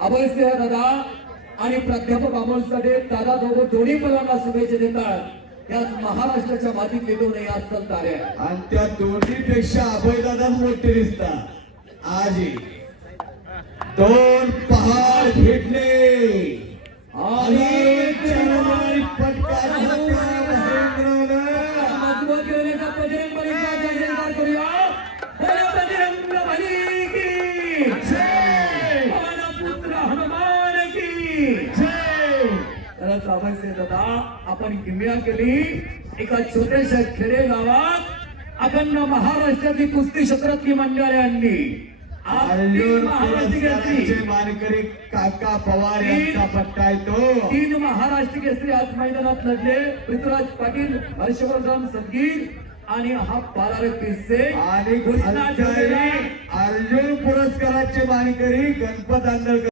अभयसिंह दादा आणि प्राध्यापक अमोल साठे दादा दोन्ही मुलांना शुभेच्छा देतात। यात महाराष्ट्राच्या मातीत येतो नाही असतात तारे आणि त्या दोन्हीपेक्षा अभयदादा मोठे दिसतात। आज दोन पहाड भेटले आणि दादा आपण किमया केली एका छोट्याशा खेडे गावात अखंड महाराष्ट्रातली कुस्ती क्षेत्रातली मंडळी आणली। मानकरी काका पवार यांचा पट्टा आहे तो। 3 महाराष्ट्र केसरी आज मैदानात लढले पृथ्वीराज पाटील, हर्षवर्धन सदगीर आणि हा पालारे पिसे आणि अर्जुन पुरस्काराचे मानकरी गणपत आंदळकर।